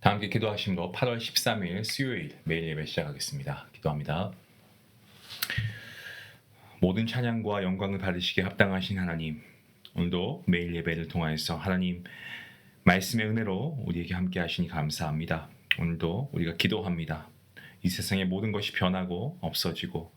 다 함께 기도하심으로 8월 13일 수요일 매일 예배 시작하겠습니다. 기도합니다. 모든 찬양과 영광을 받으시기에 합당하신 하나님, 오늘도 매일 예배를 통하여서 하나님 말씀의 은혜로 우리에게 함께 하시니 감사합니다. 오늘도 우리가 기도합니다. 이 세상의 모든 것이 변하고 없어지고,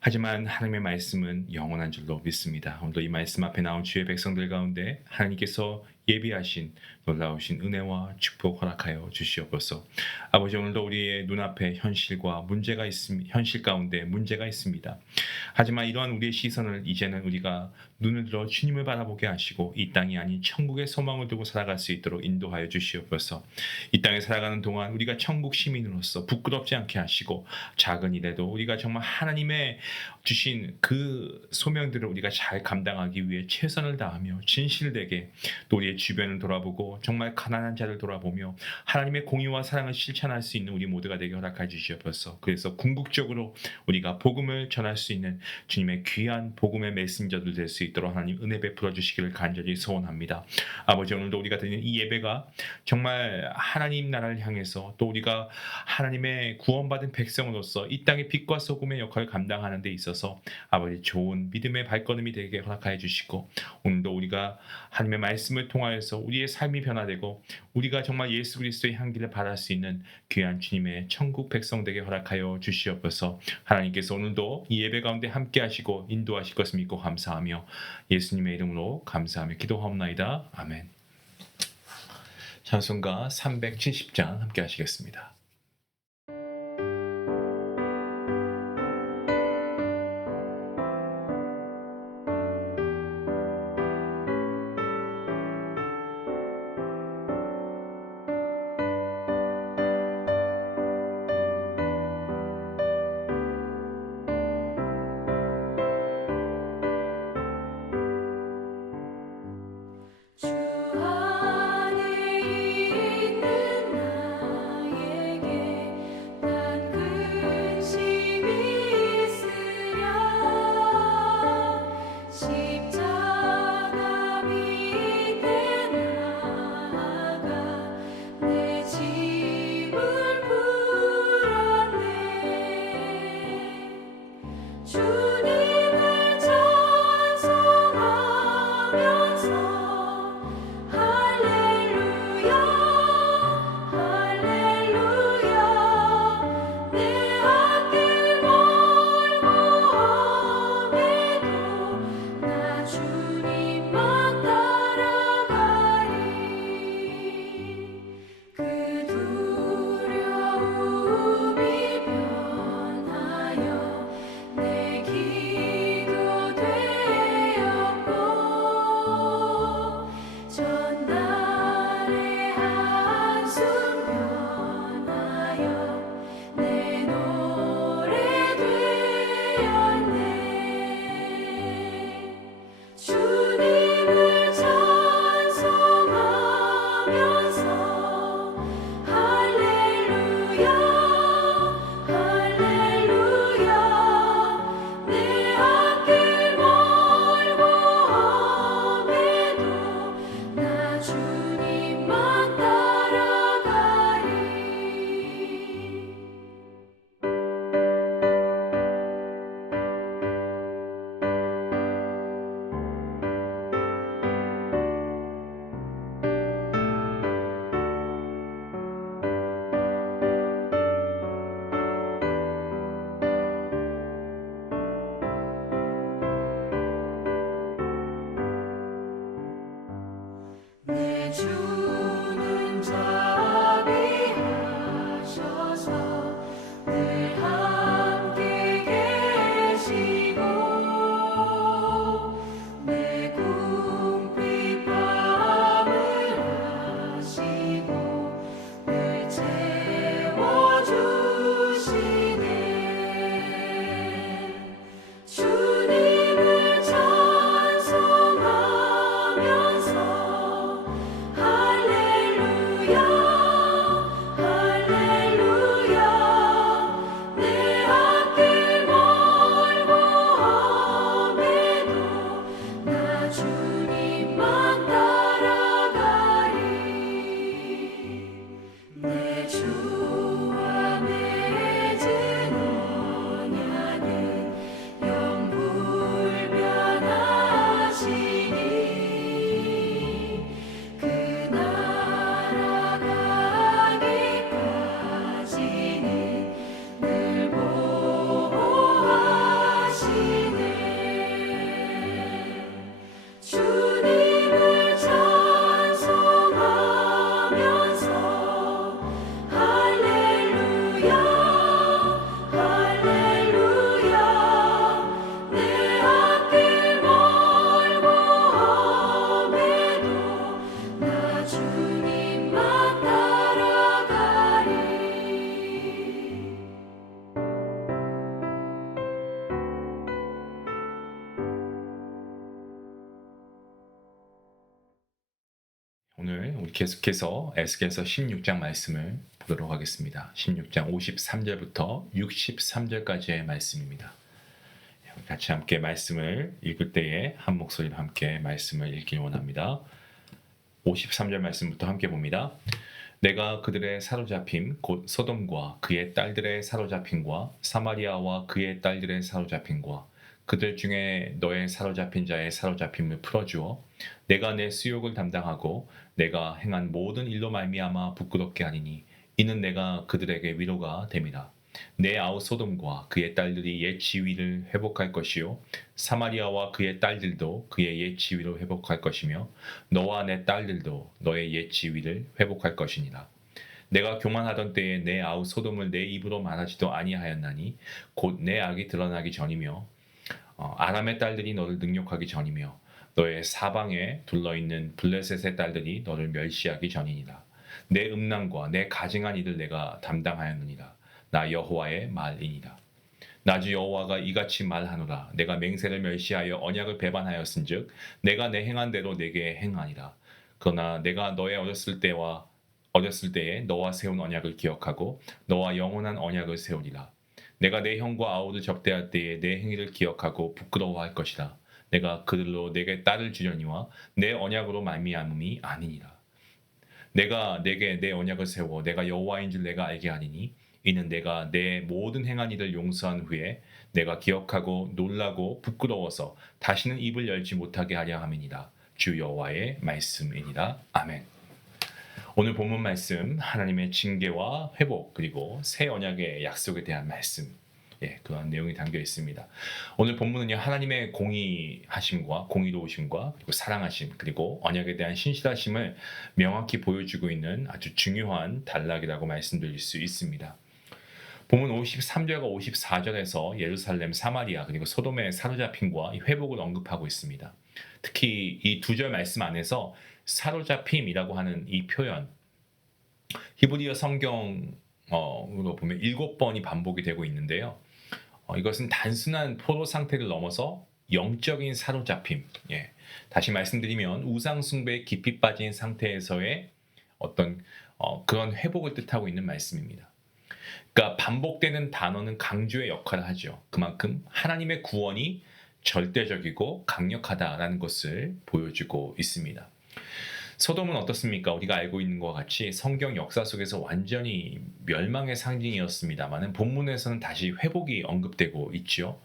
하지만 하나님의 말씀은 영원한 줄로 믿습니다. 오늘도 이 말씀 앞에 나온 주의 백성들 가운데 하나님께서 예비하신 놀라우신 은혜와 축복 허락하여 주시옵소서. 아버지, 오늘도 우리의 눈앞에 현실과 문제가 있습니다. 현실 가운데 문제가 있습니다. 하지만 이러한 우리의 시선을 이제는 우리가 눈을 들어 주님을 바라보게 하시고 이 땅이 아닌 천국의 소망을 두고 살아갈 수 있도록 인도하여 주시옵소서. 이 땅에 살아가는 동안 우리가 천국 시민으로서 부끄럽지 않게 하시고, 작은 일에도 우리가 정말 하나님의 주신 그 소명들을 우리가 잘 감당하기 위해 최선을 다하며 진실되게 또 우리의 주변을 돌아보고 정말 가난한 자를 돌아보며 하나님의 공의와 사랑을 실천할 수 있는 우리 모두가 되게 허락해 주시옵소서. 그래서 궁극적으로 우리가 복음을 전할 수 있는 주님의 귀한 복음의 메신저들 될 수 있도록 하나님 은혜 베풀어 주시기를 간절히 소원합니다. 아버지, 오늘도 우리가 드리는 이 예배가 정말 하나님 나라를 향해서 또 우리가 하나님의 구원받은 백성으로서 이 땅의 빛과 소금의 역할을 감당하는 데 있어서 아버지 좋은 믿음의 발걸음이 되게 허락하여 주시고, 오늘도 우리가 하나님의 말씀을 통하여서 우리의 삶이 변화되고 우리가 정말 예수 그리스도의 향기를 발할 수 있는 귀한 주님의 천국 백성 되게 허락하여 주시옵소서. 하나님께서 오늘도 이 예배 가운데 함께 하시고 인도하실 것을 믿고 감사하며 예수님의 이름으로 감사하며 기도하옵나이다. 아멘. 찬송가 370장 함께 하시겠습니다. 주 안에 있는 나의 계속해서 에스겔서 16장 말씀을 보도록 하겠습니다. 16장 53절부터 63절까지의 말씀입니다. 같이 함께 말씀을 읽을 때에 한 목소리로 함께 말씀을 읽길 원합니다. 53절 말씀부터 함께 봅니다. 내가 그들의 사로잡힘 곧 소돔과 그의 딸들의 사로잡힘과 사마리아와 그의 딸들의 사로잡힘과 그들 중에 너의 사로잡힌 자의 사로잡힘을 풀어주어 내가 내 수욕을 담당하고 내가 행한 모든 일로 말미암아 부끄럽게 하리니 이는 내가 그들에게 위로가 됨이라. 내 아우 소돔과 그의 딸들이 옛 지위를 회복할 것이요 사마리아와 그의 딸들도 그의 옛 지위를 회복할 것이며 너와 내 딸들도 너의 옛 지위를 회복할 것이니라. 내가 교만하던 때에 내 아우 소돔을 내 입으로 말하지도 아니하였나니 곧 내 악이 드러나기 전이며 아람의 딸들이 너를 능욕하기 전이며 너의 사방에 둘러있는 블레셋의 딸들이 너를 멸시하기 전이니라. 내 음란과 내 가증한 일을 내가 담당하였느니라. 나 여호와의 말이니라. 나 주 여호와가 이같이 말하노라. 내가 맹세를 멸시하여 언약을 배반하였은즉 내가 내 행한 대로 내게 행하니라. 그러나 내가 너의 어렸을 때에 너와 세운 언약을 기억하고 너와 영원한 언약을 세우리라. 내가 내 형과 아우를 접대할 때에 내 행위를 기억하고 부끄러워할 것이라. 내가 그들로 내게 딸을 주려니와 내 언약으로 말미암음이 아니니라. 내가 내게 내 언약을 세워 내가 여호와인 줄 내가 알게 하리니 이는 내가 내 모든 행한 일을 용서한 후에 내가 기억하고 놀라고 부끄러워서 다시는 입을 열지 못하게 하려 함이니라. 주 여호와의 말씀이니라. 아멘. 오늘 본문 말씀 하나님의 징계와 회복 그리고 새 언약의 약속에 대한 말씀 그런 내용이 담겨 있습니다. 오늘 본문은요 하나님의 공의하심과 공의로우심과 그리고 사랑하심 그리고 언약에 대한 신실하심을 명확히 보여주고 있는 아주 중요한 단락이라고 말씀드릴 수 있습니다. 본문 53절과 54절에서 예루살렘, 사마리아 그리고 소돔의 사로잡힘과 회복을 언급하고 있습니다. 특히 이 두 절 말씀 안에서 사로잡힘이라고 하는 이 표현 히브리어 성경으로 보면 7번이 반복이 되고 있는데요. 이것은 단순한 포로 상태를 넘어서 영적인 사로잡힘. 다시 말씀드리면 우상 숭배에 깊이 빠진 상태에서의 어떤 그런 회복을 뜻하고 있는 말씀입니다. 그러니까 반복되는 단어는 강조의 역할을 하죠. 그만큼 하나님의 구원이 절대적이고 강력하다라는 것을 보여주고 있습니다. 소돔은 어떻습니까? 우리가 알고 있는 것과 같이 성경 역사 속에서 완전히 멸망의 상징이었습니다만 본문에서는 다시 회복이 언급되고 있죠.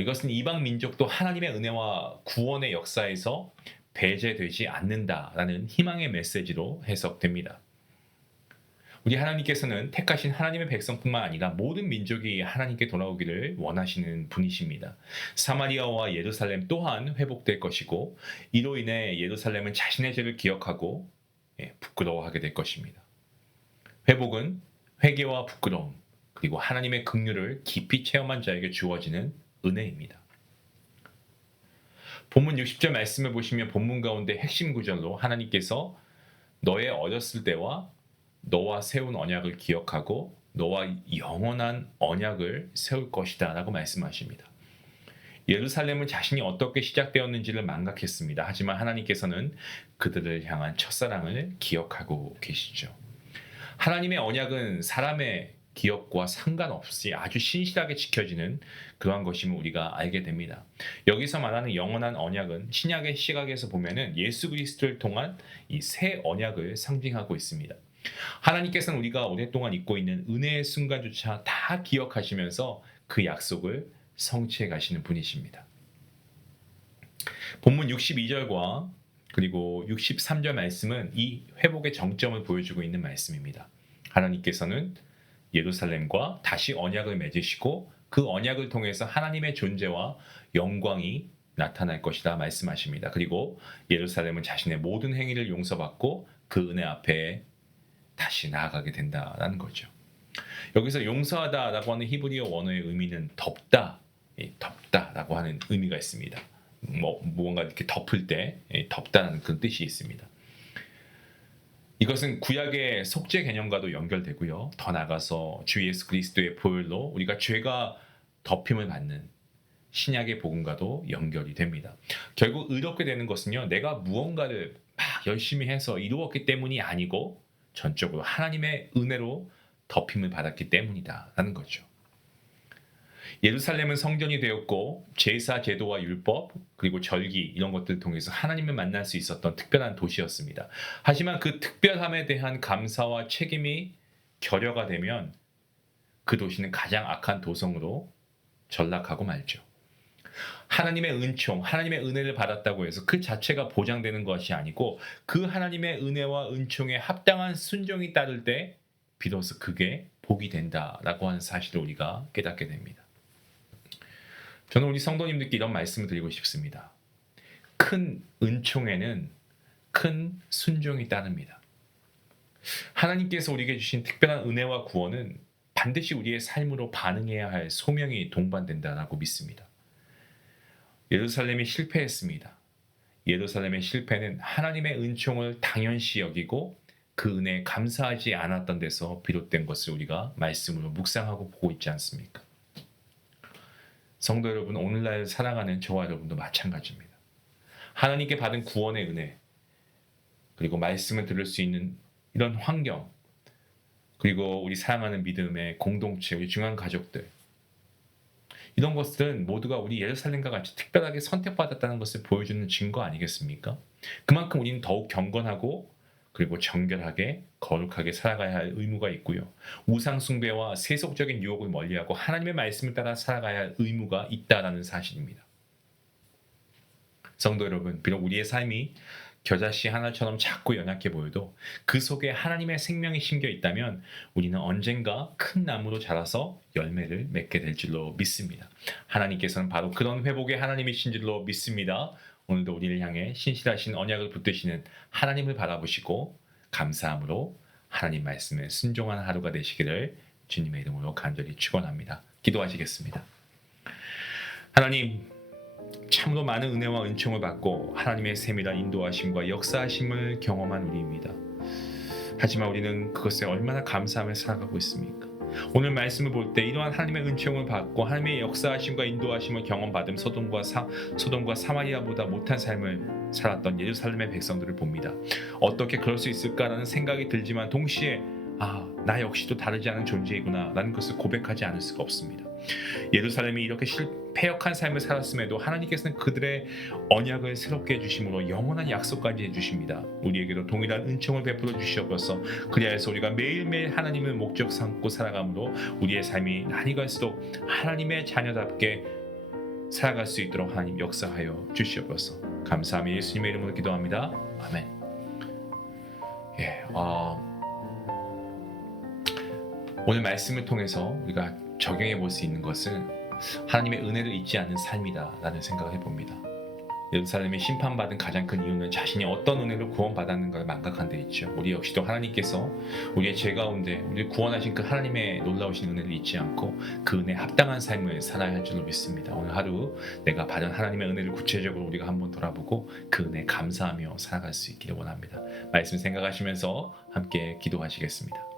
이것은 이방 민족도 하나님의 은혜와 구원의 역사에서 배제되지 않는다라는 희망의 메시지로 해석됩니다. 우리 하나님께서는 택하신 하나님의 백성뿐만 아니라 모든 민족이 하나님께 돌아오기를 원하시는 분이십니다. 사마리아와 예루살렘 또한 회복될 것이고 이로 인해 예루살렘은 자신의 죄를 기억하고 부끄러워하게 될 것입니다. 회복은 회개와 부끄러움 그리고 하나님의 긍휼을 깊이 체험한 자에게 주어지는 은혜입니다. 본문 60절 말씀을 보시면 본문 가운데 핵심 구절로 하나님께서 너의 어렸을 때와 너와 세운 언약을 기억하고 너와 영원한 언약을 세울 것이다 라고 말씀하십니다. 예루살렘은 자신이 어떻게 시작되었는지를 망각했습니다. 하지만 하나님께서는 그들을 향한 첫사랑을 기억하고 계시죠. 하나님의 언약은 사람의 기억과 상관없이 아주 신실하게 지켜지는 그러한 것임을 우리가 알게 됩니다. 여기서 말하는 영원한 언약은 신약의 시각에서 보면은 예수 그리스도를 통한 이 새 언약을 상징하고 있습니다. 하나님께서는 우리가 오랫동안 잊고 있는 은혜의 순간조차 다 기억하시면서 그 약속을 성취해 가시는 분이십니다. 본문 62절과 그리고 63절 말씀은 이 회복의 정점을 보여주고 있는 말씀입니다. 하나님께서는 예루살렘과 다시 언약을 맺으시고 그 언약을 통해서 하나님의 존재와 영광이 나타날 것이다 말씀하십니다. 그리고 예루살렘은 자신의 모든 행위를 용서받고 그 은혜 앞에 다시 나아가게 된다라는 거죠. 여기서 용서하다라고 하는 히브리어 원어의 의미는 덮다라고 하는 의미가 있습니다. 무언가 이렇게 덮을 때 덮다라는 그런 뜻이 있습니다. 이것은 구약의 속죄 개념과도 연결되고요. 더 나아가서 주 예수 그리스도의 보혈로 우리가 죄가 덮임을 받는 신약의 복음과도 연결이 됩니다. 결국 의롭게 되는 것은요. 내가 무언가를 막 열심히 해서 이루었기 때문이 아니고 전적으로 하나님의 은혜로 덮임을 받았기 때문이다라는 거죠. 예루살렘은 성전이 되었고 제사 제도와 율법 그리고 절기 이런 것들을 통해서 하나님을 만날 수 있었던 특별한 도시였습니다. 하지만 그 특별함에 대한 감사와 책임이 결여가 되면 그 도시는 가장 악한 도성으로 전락하고 말죠. 하나님의 은총, 하나님의 은혜를 받았다고 해서 그 자체가 보장되는 것이 아니고 그 하나님의 은혜와 은총에 합당한 순종이 따를 때 비로소 그게 복이 된다라고 하는 사실을 우리가 깨닫게 됩니다. 저는 우리 성도님들께 이런 말씀을 드리고 싶습니다. 큰 은총에는 큰 순종이 따릅니다. 하나님께서 우리에게 주신 특별한 은혜와 구원은 반드시 우리의 삶으로 반응해야 할 소명이 동반된다라고 믿습니다. 예루살렘이 실패했습니다. 예루살렘의 실패는 하나님의 은총을 당연시 여기고 그 은혜에 감사하지 않았던 데서 비롯된 것을 우리가 말씀으로 묵상하고 보고 있지 않습니까? 성도 여러분, 오늘날 살아가는 저와 여러분도 마찬가지입니다. 하나님께 받은 구원의 은혜, 그리고 말씀을 들을 수 있는 이런 환경, 그리고 우리 사랑하는 믿음의 공동체, 우리 중요한 가족들, 이런 것들은 모두가 우리 예루살렘과 같이 특별하게 선택받았다는 것을 보여주는 증거 아니겠습니까? 그만큼 우리는 더욱 경건하고 그리고 정결하게 거룩하게 살아가야 할 의무가 있고요. 우상 숭배와 세속적인 유혹을 멀리하고 하나님의 말씀을 따라 살아가야 할 의무가 있다라는 사실입니다. 성도 여러분, 비록 우리의 삶이 겨자씨 하나처럼 작고 연약해 보여도 그 속에 하나님의 생명이 심겨 있다면 우리는 언젠가 큰 나무로 자라서 열매를 맺게 될 줄로 믿습니다. 하나님께서는 바로 그런 회복의 하나님이신 줄로 믿습니다. 오늘도 우리를 향해 신실하신 언약을 붙드시는 하나님을 바라보시고 감사함으로 하나님 말씀에 순종하는 하루가 되시기를 주님의 이름으로 간절히 축원합니다. 기도하시겠습니다. 하나님, 참으로 많은 은혜와 은총을 받고 하나님의 세밀한 인도하심과 역사하심을 경험한 우리입니다. 하지만 우리는 그것에 얼마나 감사하며 살아가고 있습니까? 오늘 말씀을 볼 때 이러한 하나님의 은총을 받고 하나님의 역사하심과 인도하심을 경험받은 소돔과 사마리아보다 못한 삶을 살았던 예루살렘의 백성들을 봅니다. 어떻게 그럴 수 있을까라는 생각이 들지만 동시에 나 역시도 다르지 않은 존재이구나 라는 것을 고백하지 않을 수가 없습니다. 예루살렘이 이렇게 패역한 삶을 살았음에도 하나님께서는 그들의 언약을 새롭게 해주심으로 영원한 약속까지 해주십니다. 우리에게도 동일한 은총을 베풀어 주시옵소서. 그리하여서 우리가 매일매일 하나님을 목적 삼고 살아감으로 우리의 삶이 날이 갈수록 하나님의 자녀답게 살아갈 수 있도록 하나님 역사하여 주시옵소서. 감사하며 예수님의 이름으로 기도합니다. 아멘. 오늘 말씀을 통해서 우리가 적용해 볼 수 있는 것은 하나님의 은혜를 잊지 않는 삶이다라는 생각을 해봅니다. 예루살렘이 심판받은 가장 큰 이유는 자신이 어떤 은혜로 구원받았는가를 망각한 데 있죠. 우리 역시도 하나님께서 우리의 죄 가운데 우리를 구원하신 그 하나님의 놀라우신 은혜를 잊지 않고 그 은혜에 합당한 삶을 살아야 할 줄로 믿습니다. 오늘 하루 내가 받은 하나님의 은혜를 구체적으로 우리가 한번 돌아보고 그 은혜에 감사하며 살아갈 수 있기를 원합니다. 말씀 생각하시면서 함께 기도하시겠습니다.